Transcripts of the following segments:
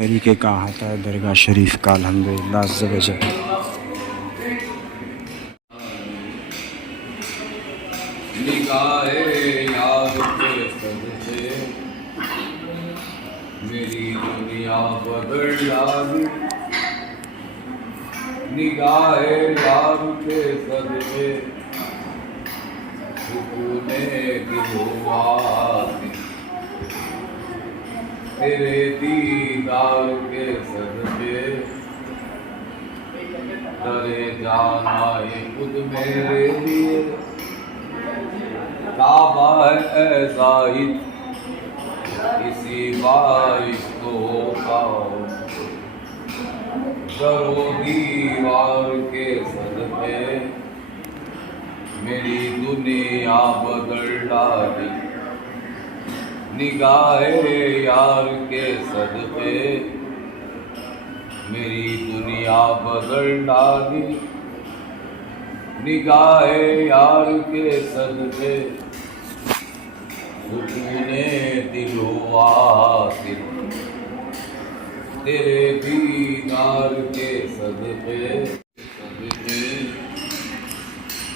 तरीके का आता है दरगाह शरीफ का अल्हम्दुलिल्लाह अज़्ज़ व जल। निगाहे यार के सदके मेरी दुनिया बदल डाली। निगाहे यार के सदके सुकूने दिलवासी। तेरे दीदार के सदके डरे जाना ये खुद मेरे लिए काबा है ऐसा ही किसी बारिश को होता। करो दीवार के सदके मेरी दुनिया बदल डाली। निगाहे यार के सदके मेरी दुनिया बदल डाली। निगाहे यार के सदके सुकूने दिलो हासिल। तेरे दीदार के सदके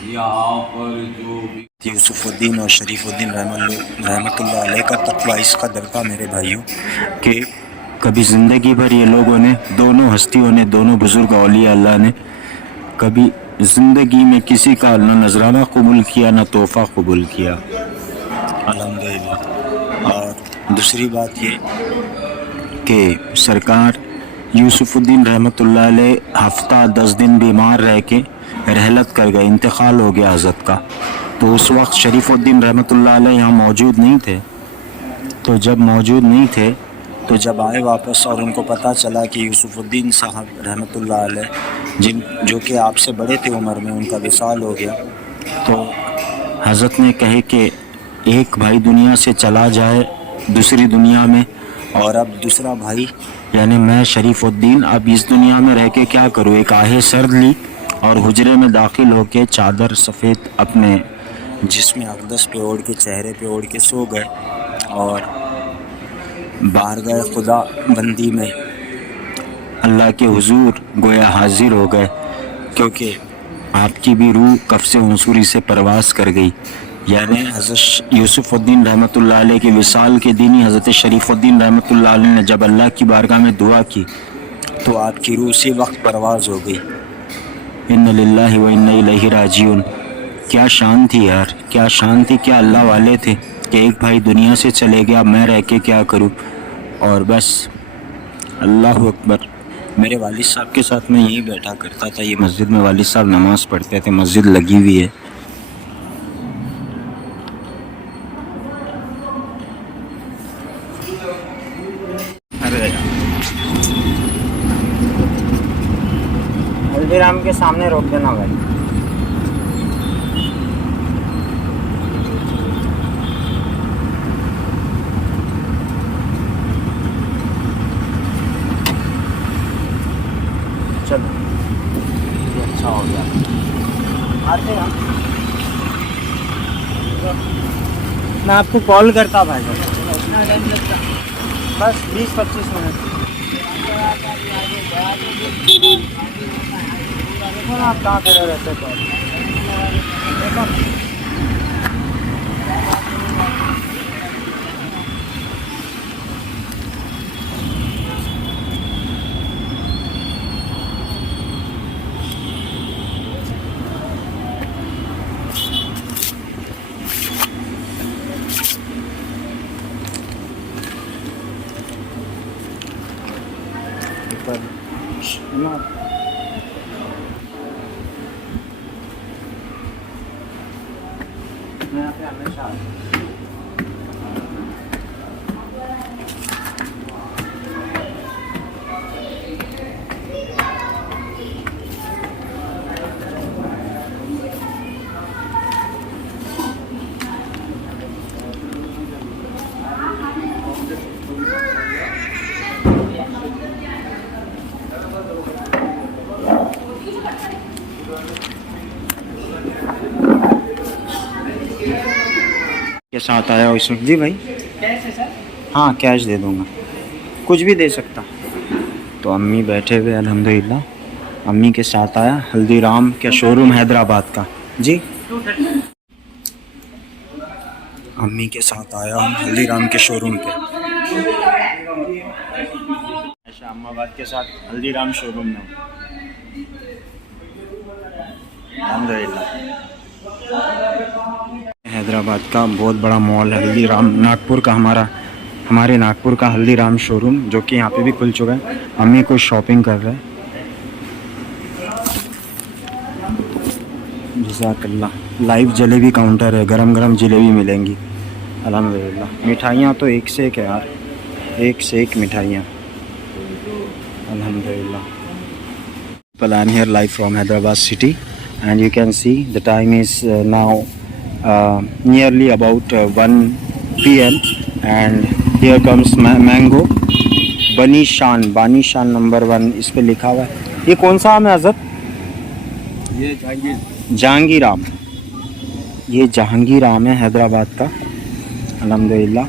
यहाँ पर जो भी यूसुफ़ुद्दीन और शरीफुद्दीन रहमतुल्लाह अलैह का तक़वा इस कदर था मेरे भाइयों कि कभी ज़िंदगी भर ये लोगों ने, दोनों हस्तियों ने, दोनों बुज़ुर्ग औलिया अल्लाह ने कभी ज़िंदगी में किसी का ना नजराना कबूल किया ना तोहफ़ा कबूल किया अल्हम्दुलिल्लाह। और दूसरी बात ये कि सरकार यूसुफ़ुद्दीन रहमतुल्लाह अलैह हफ्ता 10 दिन बीमार रह के रहलत कर गए, इंतकाल हो गया हज़रत का। तो उस वक्त शरीफुद्दीन रहमतुल्लाह अलैह यहाँ मौजूद नहीं थे। तो जब मौजूद नहीं थे तो जब आए वापस और उनको पता चला कि यूसुफ़ुद्दीन साहब रहमतुल्लाह अलैह जो कि आपसे बड़े थे उम्र में, उनका विसाल हो गया, तो हज़रत ने कहे कि एक भाई दुनिया से चला जाए दूसरी दुनिया में, और अब दूसरा भाई यानी मैं शरीफुद्दीन अब इस दुनिया में रह के क्या करूँ। एक आहे सर्द ली और हुजरे में दाखिल होके चादर सफ़ेद अपने जिस्म अक़दस पे ओढ़ के, चेहरे पे ओढ़ के सो गए और बारगाह खुदा बंदी में अल्लाह के हुजूर गोया हाजिर हो गए, क्योंकि आपकी भी रूह कफ़्स हुंसूरी से परवास कर गई। यानी हज़रत यूसुफ़ुद्दीन रहमतुल्लाह अलैह के विसाल के दिन ही हज़रत शरीफुद्दीन रहमतुल्लाह अलैह ने जब अल्लाह की बारगाह में दुआ की तो आपकी रूह उसी वक्त परवाज़ हो गई। इन्ना लिल्लाहि व इन्ना इलैहि राजिऊन। क्या शान थी यार, क्या शान थी, क्या अल्लाह वाले थे कि एक भाई दुनिया से चले गया, मैं रह के क्या करूं। और बस अल्लाह अकबर। मेरे वालिद साहब के साथ मैं यहीं बैठा करता था, ये मस्जिद में वालिद साहब नमाज़ पढ़ते थे, मस्जिद लगी हुई है। अरे हल्दीराम के सामने रोक देना भाई। चलो ये अच्छा हो गया, आते हम। मैं आपको कॉल करता भाई, कितना टाइम लगता? बस 20-25 मिनट। देखो ना आप कहाँ खड़े रहते तो देखो। मैं यहाँ पे हमेशा के साथ आया हो इसमें जी भाई। कैश है सर? हाँ कैश दे दूँगा, कुछ भी दे सकता। तो अम्मी बैठे हुए अल्हम्दुलिल्लाह, अम्मी के साथ आया हल्दीराम के शोरूम हैदराबाद का जी। अम्मी के साथ आया हूँ हल्दीराम के शोरूम पे, शामाबाद के साथ हल्दीराम शोरूम में अल्हम्दुलिल्लाह। हैदराबाद का बहुत बड़ा मॉल है हल्दीराम, नागपुर का हमारे नागपुर का हल्दीराम शोरूम, जो कि यहाँ पे भी खुल चुका है। अम्मी को शॉपिंग कर रहे हैं। जज़ाकल्लाह। लाइव जलेबी काउंटर है, गरम गरम जलेबी मिलेंगी अल्हम्दुलिल्लाह। मिठाइयाँ तो एक से एक है यार, एक से एक मिठाइयाँ अल्हम्दुलिल्लाह। People, I'm here live from Hyderabad city and you can see the time is now nearly about 1 PM and here comes mango बनी शान नंबर 1 इस पे लिखा हुआ है। ये कौन सा आम है हज़रत? ये जहांगीर आम। ये जहांगीर आम है हैदराबाद का अल्हम्दुलिल्लाह।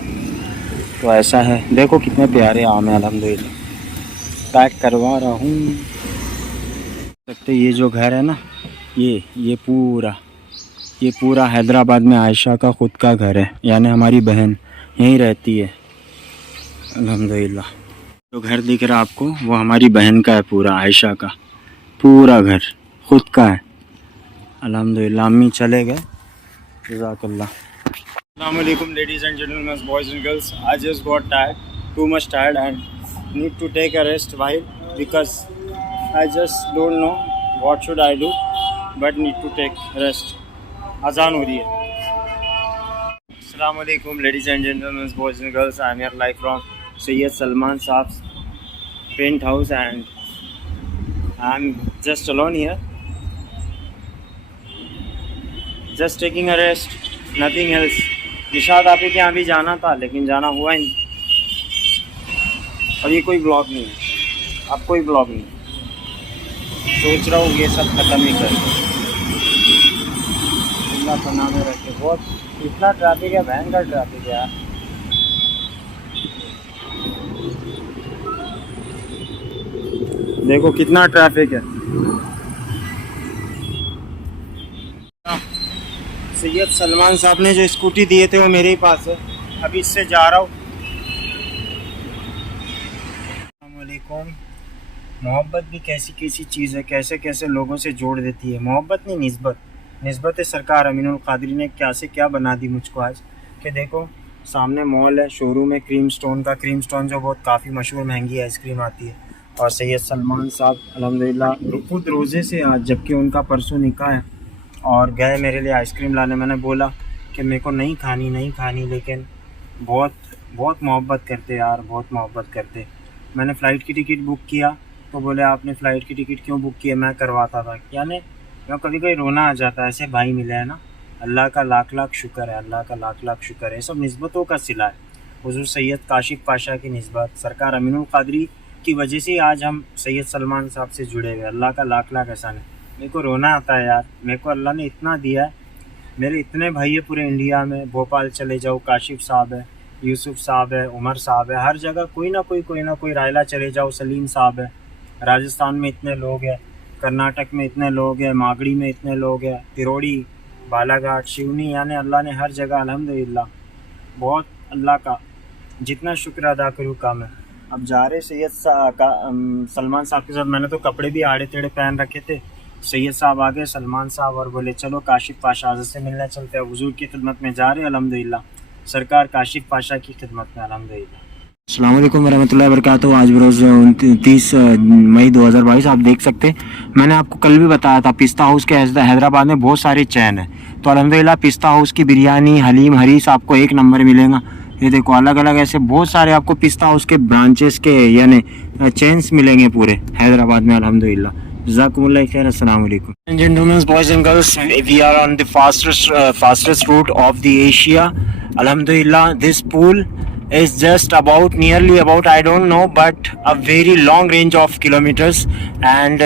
तो ऐसा है, देखो कितने प्यारे आम है अल्हम्दुलिल्लाह। पैक करवा रहा हूँ। सकते ये जो घर है ना, ये पूरा हैदराबाद में आयशा का ख़ुद का घर है, यानी हमारी बहन यहीं रहती है अल्हम्दुलिल्लाह। जो घर दिख रहा है आपको वो हमारी बहन का है, पूरा आयशा का पूरा घर ख़ुद का है अल्हम्दुलिल्लाह। अम्मी चले गए, जज़ाकल्लाह। अस्सलाम वालेकुम ladies and gentleman, boys and girls. I just got tired, too much tired and need to take a rest while because I just don't know what should I do, but need to take rest. अजान हो रही है। अस्सलाम वालेकुम ladies and gentlemen, boys and girls. I am here live from Sayyid Salman Saab's paint house and I am just alone here, just taking a rest, nothing else. Nishad आपके के यहाँ भी जाना था लेकिन जाना हुआ ही नहीं, और ये कोई ब्लॉग नहीं है, अब कोई ब्लॉग नहीं। सोच रहा हूँ ये सब ख़त्म ही कर, अल्लाह का नाम रखे। बहुत इतना ट्रैफिक है, भयंकर ट्रैफिक है यार। देखो कितना ट्रैफिक है। सैयद सलमान साहब ने जो स्कूटी दिए थे वो मेरे ही पास है, अभी इससे जा रहा हूँ। अस्सलाम वालेकुम। मोहब्बत भी कैसी कैसी चीज़ है, कैसे कैसे लोगों से जोड़ देती है। मोहब्बत नहीं, निस्बत है। सरकार अमीनुल कादरी ने क्या से क्या बना दी मुझको आज कि देखो सामने मॉल है, शोरूम है क्रीम स्टोन का, क्रीम स्टोन जो बहुत काफ़ी मशहूर महंगी आइसक्रीम आती है। और सैयद सलमान साहब अल्हम्दुलिल्लाह खुद रोज़े से आज, जबकि उनका परसों निकाह है, और गए मेरे लिए आइसक्रीम लाने। मैंने बोला कि मेरे को नहीं खानी, लेकिन बहुत मोहब्बत करते यार, बहुत मोहब्बत करते। मैंने फ़्लाइट की टिकट बुक किया तो बोले आपने फ़्लाइट की टिकट क्यों बुक की है, मैं करवाता था। यानी मैं कभी कभी रोना आ जाता है, ऐसे भाई मिले हैं ना, अल्लाह का लाख लाख शुक्र है, अल्लाह का लाख लाख शुक्र है। सब निस्बतों का सिला है। हुज़ूर सैयद काशिफ पाशा की निस्बत, सरकार अमीनुल कादरी की वजह से आज हम सैयद सलमान साहब से जुड़े हुए। अल्लाह का लाख लाख एहसान है। मेरे को रोना आता है यार, मेरे को अल्लाह ने इतना दिया है। मेरे इतने भाई है पूरे इंडिया में, भोपाल चले जाओ काशिफ साहब है, यूसुफ साहब है, उमर साहब है, हर जगह कोई ना कोई रायला चले जाओ सलीम साहब है। राजस्थान में इतने लोग हैं, कर्नाटक में इतने लोग हैं, मागड़ी में इतने लोग हैं, तिरोड़ी, बालाघाट, शिवनी, यानी अल्लाह ने हर जगह अल्हम्दुलिल्लाह बहुत, अल्लाह का जितना शुक्र अदा करूँ कम है। अब जा रहे सैयद सलमान साहब के साथ। मैंने तो कपड़े भी आड़े टेढ़े पहन रखे थे। सैयद साहब आ गए, सलमान साहब, और बोले चलो काशिफ पाशा आज़द से मिलने चलते हैं। हुजूर की खिदमत में जा रहे हैं अल्हम्दुलिल्लाह, सरकार काशिफ पाशा की खिदमत में अल्हम्दुलिल्लाह। अस्सलाम वालेकुम वरहमतुल्लाहि वबरकातुहू। आज बरोज़ 29 मई 2022। आप देख सकते हैं, मैंने आपको कल भी बताया था पिस्ता हाउस के हैदराबाद में बहुत सारे चैन है, तो अल्हम्दुलिल्लाह पिस्ता हाउस की बिरयानी, हलीम, हरीस आपको एक नंबर मिलेगा। ये देखो अलग अलग ऐसे बहुत सारे आपको पिस्ता हाउस के ब्रांचेस के यानी चेन्स मिलेंगे पूरे हैदराबाद में अल्हम्दुलिल्लाह। जज़ाकुमुल्लाह खैर। अस्सलाम वालेकुम gentleman, boys and girls, we are on the fastest route of the Asia अल्हम्दुलिल्लाह। This pool is just nearly about I don't know, but a very long range of kilometers, and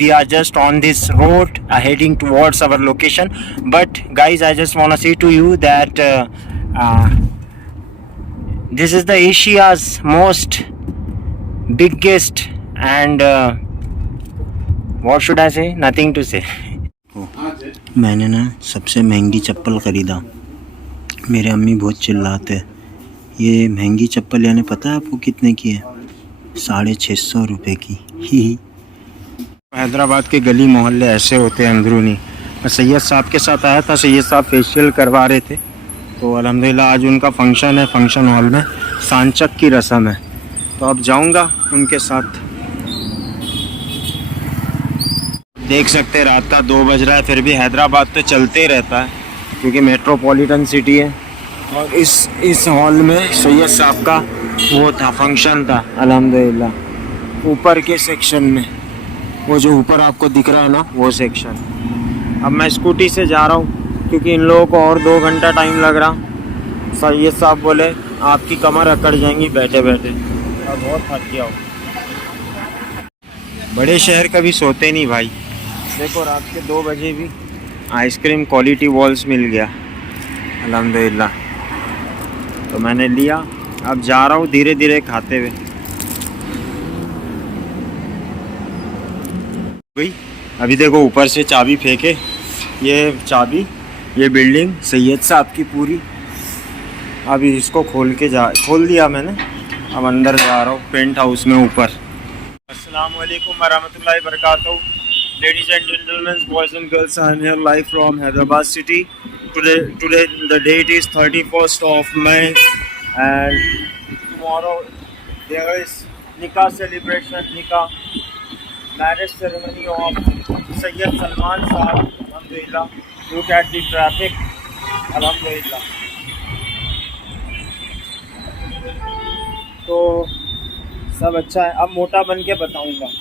we are just on this road heading towards our location. But guys, I just want to say to you that this is the Asia's most biggest and what should I say? Nothing to say. मैंने ना सबसे महंगी चप्पल ख़रीदा। मेरे अम्मी बहुत चिल्लाते हैं। ये महंगी चप्पल यानी पता है आपको कितने की है? 650 रुपये की। ही हैदराबाद के गली मोहल्ले ऐसे होते हैं अंदरूनी। मैं सैयद साहब के साथ आया था, सैयद साहब फेशियल करवा रहे थे, तो अल्हम्दुलिल्लाह आज उनका फंक्शन है, फंक्शन हॉल में सांचक की रस्म है, तो अब जाऊंगा उनके साथ। देख सकते हैं रात का 2 बज रहा है, फिर भी हैदराबाद तो चलते ही रहता है क्योंकि मेट्रोपॉलिटन सिटी है। और इस हॉल में सैयद साहब का वो था, फंक्शन था अल्हम्दुलिल्लाह, ऊपर के सेक्शन में, वो जो ऊपर आपको दिख रहा है ना वो सेक्शन। अब मैं स्कूटी से जा रहा हूँ क्योंकि इन लोगों को और 2 घंटा टाइम लग रहा। सैयद साहब बोले आपकी कमर अकड़ जाएंगी बैठे बैठे। अब बहुत थक गया हूँ। बड़े शहर कभी सोते नहीं भाई। देखो रात के 2 बजे भी आइसक्रीम क्वालिटी वॉल्स मिल गया अल्हम्दुलिल्लाह, तो मैंने लिया। अब जा रहा हूँ धीरे धीरे खाते हुए। भाई अभी देखो ऊपर से चाबी फेंके, ये चाबी, ये बिल्डिंग सैयद साहब की पूरी। अभी इसको खोल दिया मैंने। अब अंदर जा रहा हूँ पेंट हाउस में ऊपर। अस्सलाम वालेकुम वरहमतुल्लाहि वबरकातुहू। Ladies and gentlemen, boys and girls, I am here live from Hyderabad city. Today the date is 31st of May, and tomorrow there is nikah celebration, nikah marriage ceremony of Sayyid Salman Sahab. Alhamdulillah. Look at the traffic. Alhamdulillah. तो सब अच्छा है। अब मोटा बन के बताऊंगा।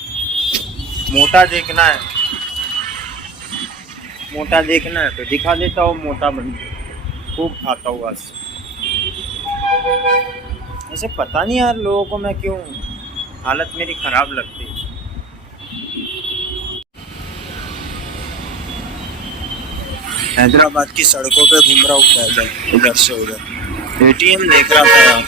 मोटा देखना है, मोटा देखना है तो दिखा देता हूँ मोटा बन के। खूब खाता हूँ आज। ऐसे पता नहीं यार लोगों को मैं क्यों हालत मेरी ख़राब लगती है। हैदराबाद की सड़कों पे घूम रहा हूँ पैदल, इधर से उधर। एटीएम देख रहा था यार।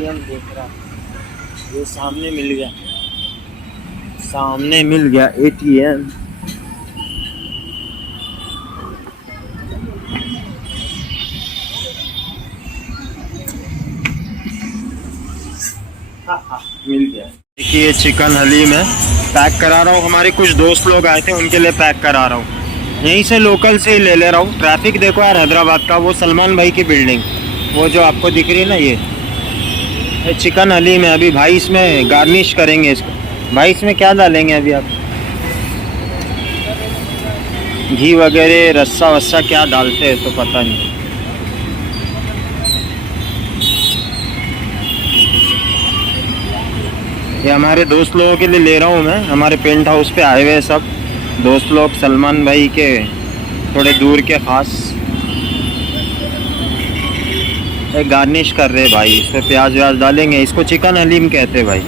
देख रहा, ये सामने मिल गया, सामने मिल गया एटीएम। मिल गया। देखिए चिकन हलीम है, पैक करा रहा हूँ। हमारे कुछ दोस्त लोग आए थे उनके लिए पैक करा रहा हूँ। यहीं से लोकल से ही ले रहा हूँ। ट्रैफिक देखो यार हैदराबाद का। वो सलमान भाई की बिल्डिंग, वो जो आपको दिख रही है ना, ये चिकन हलीम है। अभी भाई इसमें गार्निश करेंगे इसको। भाई इसमें क्या डालेंगे अभी आप? घी वगैरह रस्सा वस्सा क्या डालते हैं तो पता नहीं। ये हमारे दोस्त लोगों के लिए ले रहा हूँ मैं। हमारे पेंट हाउस पे आए हुए हैं सब दोस्त लोग, सलमान भाई के थोड़े दूर के ख़ास। एक गार्निश कर रहे भाई, इस पर प्याज व्याज डालेंगे। इसको चिकन हलीम कहते भाई।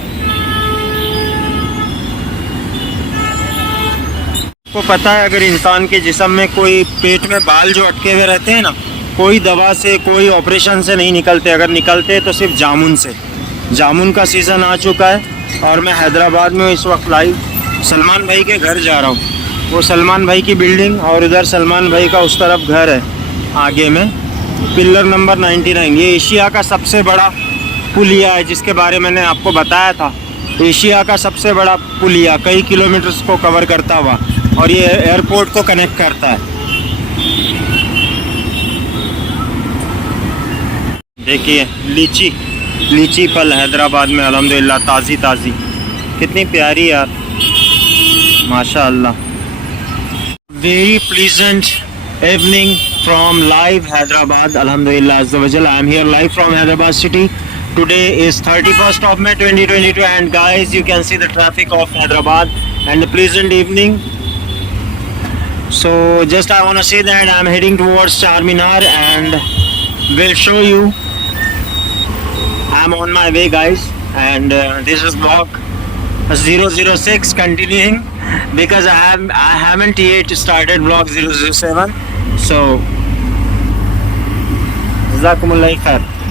आपको पता है अगर इंसान के जिस्म में कोई पेट में बाल जो अटके हुए रहते हैं ना, कोई दवा से कोई ऑपरेशन से नहीं निकलते। अगर निकलते तो सिर्फ जामुन से। जामुन का सीज़न आ चुका है और मैं हैदराबाद में इस वक्त लाइव सलमान भाई के घर जा रहा हूँ। वो सलमान भाई की बिल्डिंग और उधर सलमान भाई का उस तरफ घर है आगे में, पिलर नंबर 99। ये एशिया का सबसे बड़ा पुलिया है जिसके बारे में मैंने आपको बताया था। एशिया का सबसे बड़ा पुलिया, कई किलोमीटर्स को कवर करता हुआ, और ये एयरपोर्ट को कनेक्ट करता है। देखिए लीची फल हैदराबाद में अल्हम्दुलिल्लाह ताज़ी ताज़ी, कितनी प्यारी यार माशाअल्लाह। Very pleasant evening from live Hyderabad, alhamdulillah azza wa jalla. I am here live from Hyderabad city. Today is 31st of May 2022, and guys you can see the traffic of Hyderabad and the pleasant evening. So just I want to say that I am heading towards Charminar and will show you. I am on my way guys, and this is vlog 006 continuing because I haven't yet started vlog 007. So जज़ाकुमुल्लाह खैर।